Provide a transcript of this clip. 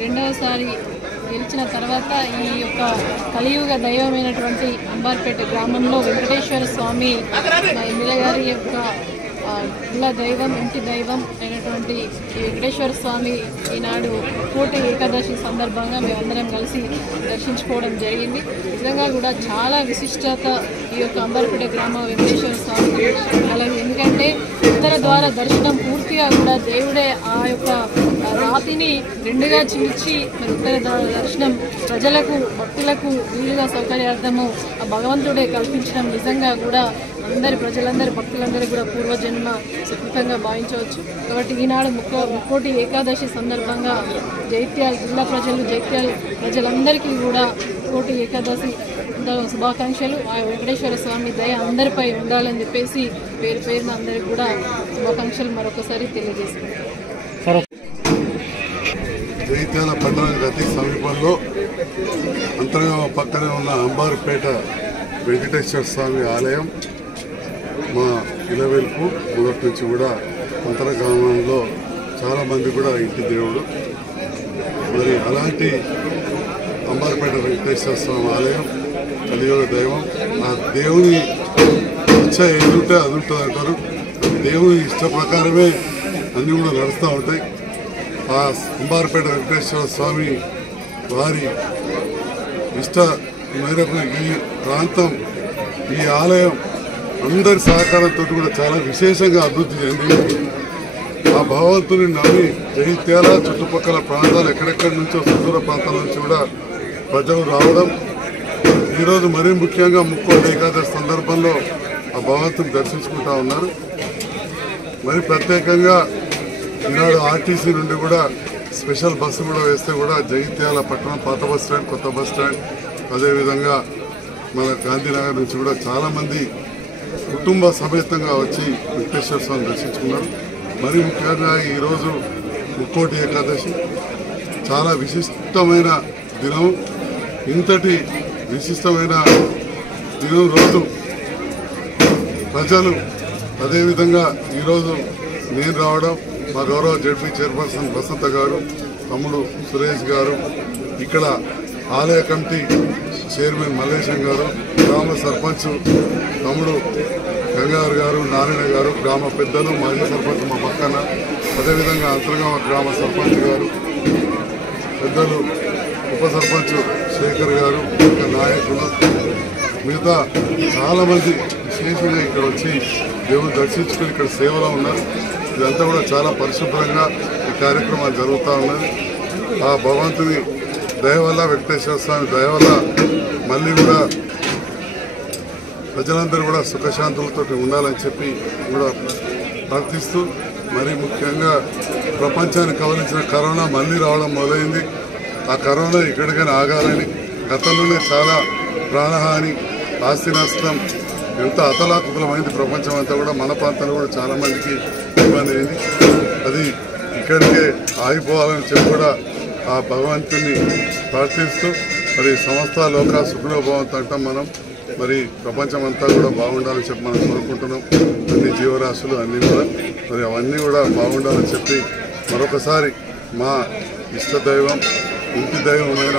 రెండవసారి గెలిచిన తర్వాత ఈ యొక్క కలియుగ దైవమైనటువంటి అంబార్పేట గ్రామంలో వెంకటేశ్వర స్వామి ఎమ్మెల్యే గారి యొక్క కుల దైవం ఇంటి దైవం అయినటువంటి ఈ వెంకటేశ్వర స్వామి ఈనాడు కోటి ఏకాదశి సందర్భంగా మేమందరం కలిసి దర్శించుకోవడం జరిగింది. నిజంగా కూడా చాలా విశిష్టత ఈ యొక్క అంబార్పేట గ్రామ వెంకటేశ్వర స్వామి అలాగే ఎందుకంటే ఉత్తర ద్వార దర్శనం పూర్తిగా కూడా దేవుడే ఆ యొక్క రాతిని రెండుగా చీల్చి మరి ఉత్తర ద్వార దర్శనం ప్రజలకు భక్తులకు వీలుగా సౌకర్యార్థము ఆ భగవంతుడే కల్పించడం నిజంగా కూడా అందరి ప్రజలందరి భక్తులందరూ కూడా పూర్వజన్మ సుకృతంగా భావించవచ్చు. కాబట్టి ఈనాడు ముక్కోటి ఏకాదశి సందర్భంగా జైత్యాల జిల్లా ప్రజలు జైత్యాల ప్రజలందరికీ కూడా కోటి ఏకాదశి శుభాకాంక్షలు. ఆ వెంకటేశ్వర స్వామి దయ అందరిపై ఉండాలని చెప్పేసి పేరు పేరున అందరికీ కూడా శుభాకాంక్షలు మరొకసారి తెలియజేసుకుంటారు. జైత్యాల పట్టణానికి అతి సమీపంలో అంతర్గా పక్కనే ఉన్న అంబార్పేట వెంకటేశ్వర స్వామి ఆలయం మా ఇలవెల్పు మొదటి నుంచి కూడా అంతర గ్రామంలో చాలామంది కూడా ఇంటి దేవుడు. మరి అలాంటి అంబార్పేట వెంకటేశ్వర స్వామి ఆలయం కలియుగ దైవం. ఆ దేవుని ఇచ్చ ఏదుంటే అది ఉంటుంది అంటారు. దేవుని ఇష్ట ప్రకారమే అన్నీ కూడా నడుస్తూ ఉంటాయి. ఆ అంబార్పేట వెంకటేశ్వర స్వామి వారి ఇష్ట మేరకు ఈ ప్రాంతం ఈ ఆలయం అందరి సహకారంతో కూడా చాలా విశేషంగా అభివృద్ధి చెందింది. ఆ భగవంతుని నమ్మి జైత్యాల చుట్టుపక్కల ప్రాంతాలు ఎక్కడెక్కడి నుంచో సుదూర ప్రాంతాల నుంచి కూడా ప్రజలు రావడం ఈరోజు మరీ ముఖ్యంగా ముక్కోటి ఏకాదశి సందర్భంలో ఆ భగవంతుని దర్శించుకుంటా ఉన్నారు. మరి ప్రత్యేకంగా ఈనాడు ఆర్టీసీ నుండి కూడా స్పెషల్ బస్సు కూడా వేస్తే కూడా జగిత్యాల పట్టణం పాత బస్ స్టాండ్, కొత్త బస్ స్టాండ్, అదేవిధంగా మన గాంధీనగర్ నుంచి కూడా చాలామంది కుటుంబ సమేతంగా వచ్చి వెంకటేశ్వర స్వామిని దర్శించుకున్నారు. మరి ముఖ్యంగా ఈరోజు ముక్కోటి ఏకాదశి చాలా విశిష్టమైన దినం. ఇంతటి విశిష్టమైన దినం రోజు ప్రజలు, అదేవిధంగా ఈరోజు నేను రావడం, మా గౌరవ జడ్పీ చైర్పర్సన్ వసంత గారు, తమ్ముడు సురేష్ గారు, ఇక్కడ ఆలయ కమిటీ చైర్మన్ మల్లేశం గారు, గ్రామ సర్పంచ్ తమ్ముడు గంగాధర్ గారు, నారాయణ గారు, గ్రామ పెద్దలు, మాజీ సర్పంచ్ మా పక్కన, అదేవిధంగా అంతర్గామ గ్రామ సర్పంచ్ గారు, పెద్దలు ఉప సర్పంచ్ శేఖర్ గారు, ఇంకా నాయకులు, మిగతా చాలామంది విశేషంగా ఇక్కడ వచ్చి దేవుని దర్శించుకుని ఇక్కడ సేవలో ఉన్నారు. ఇదంతా కూడా చాలా పరిశుభ్రంగా ఈ కార్యక్రమాలు జరుగుతూ ఉన్నది. ఆ భగవంతుని దయ వల్ల, వెంకటేశ్వర స్వామి దయ వల్ల మళ్ళీ కూడా ప్రజలందరూ కూడా సుఖశాంతులతో ఉండాలని చెప్పి కూడా ప్రార్థిస్తూ, మరీ ముఖ్యంగా ప్రపంచాన్ని కవలించిన కరోనా మళ్ళీ రావడం మొదలైంది. ఆ కరోనా ఎక్కడికైనా ఆగాలని, గతంలోనే చాలా ప్రాణహాని, ఆస్తి నష్టం, ఎంత అతలాకుతలమైంది ప్రపంచం అంతా కూడా, మన ప్రాంతంలో కూడా చాలామందికి ఇబ్బంది అయింది. అది ఇక్కడికే ఆగిపోవాలని చెప్పి కూడా ఆ భగవంతుని ప్రార్థిస్తూ, మరి సమస్త లోక సుఖినో భవంతు అంటాం మనం. మరి ప్రపంచం అంతా కూడా బాగుండాలని చెప్పి మనం కోరుకుంటున్నాం. అన్ని జీవరాశులు అన్నీ కూడా మరి అవన్నీ కూడా బాగుండాలని చెప్పి మరొకసారి మా ఇష్టదైవం, ఇంటి దైవమైన